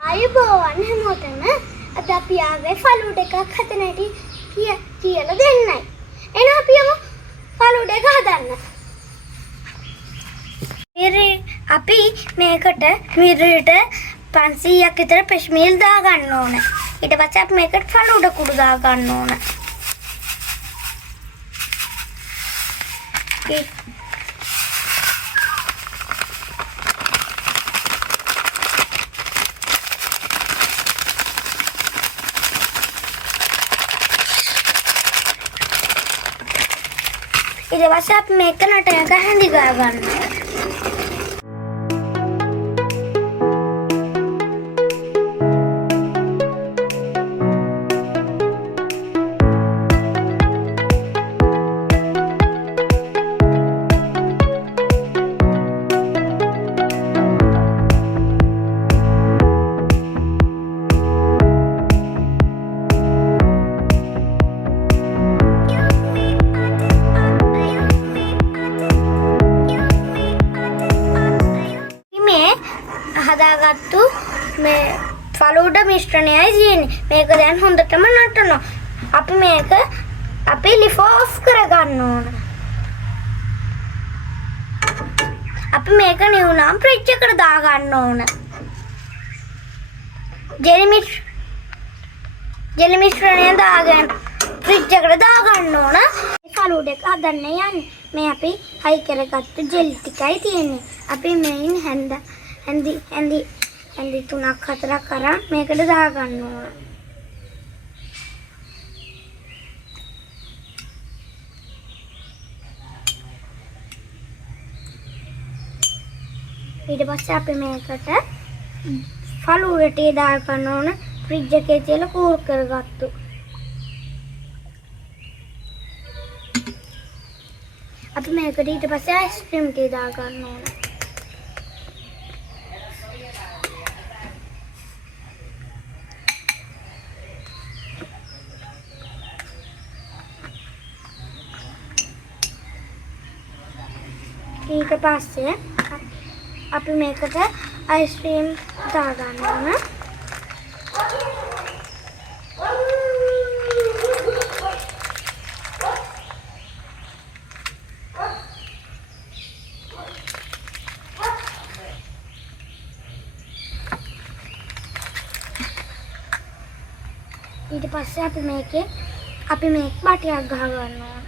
ආයුබෝවන් හැමෝටම අද අපි ආවේ ෆලූඩ එකක් හදන්න ඇති කියලා දෙන්නයි. එහෙනම් අපි යමු ෆලූඩ එක හදන්න. අපි මේකට මිරිට 500ක් විතර පෙෂ්මීල් දා ගන්න ඕන. ඊට පස්සේ අපි මේකට ෆලූඩ කුඩු දා ගන්න ඕන. ඊට පස්සේ අපි මේක නටයක හැඳි ගා ගන්නවා. හදාගත්තු මේ ෆලූඩ මිශ්‍රණයයි තියෙන්නේ. මේක දැන් හොඳටම නටනවා. අපි ලිෆ් ඔෆ් කරගන්න ඕන. අපි මේක නිවුනම් ෆ්‍රිජ් එකට දාගන්න ඕන. ජෙලි මිශ්‍රණය දාගෙන ෆ්‍රිජ් එකට දාගන්න ඕන. ෆලූඩ එක හදන්න යන්නේ. මේ අපි හයි කරගත්තු ජෙලි ටිකයි තියෙන්නේ. අපි මේන් හැන්දි 3ක් 4ක් අරන් මේකට දාගන්න ඕන. ඊට පස්සේ අපි මේකට ෆලූඩ ටික දාගන්න ඕන. ෆ්‍රිජ් එකේ තියලා කූල් කරගත්තු. අපි මේකට ඊට පස්සේ අයිස්ක්‍රීම් ටික දාගන්න ඕන. ඊට පස්සේ අපි මේකට අයිස්ක්‍රීම් දාගන්න ඕන. ඊට පස්සේ අපි මේක බටියක් ගහ ගන්න ඕන.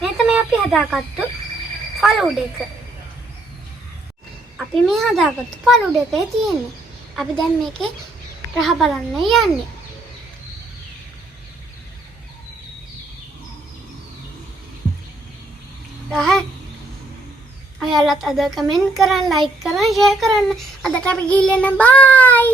මේ තමයි අපි හදාගත්තු ෆලූඩ එක. අපි මේ හදාගත්තු ෆලූඩ එකේ තියෙන්නේ. අපි දැන් මේකේ රහ බලන්න යන්නේ. රහ ඔයාලත් අද කමෙන්ට් කරන්න, ලයික් කරන්න, ෂෙයා කරන්න. අදට අපි ගිහින් එන්න බයි.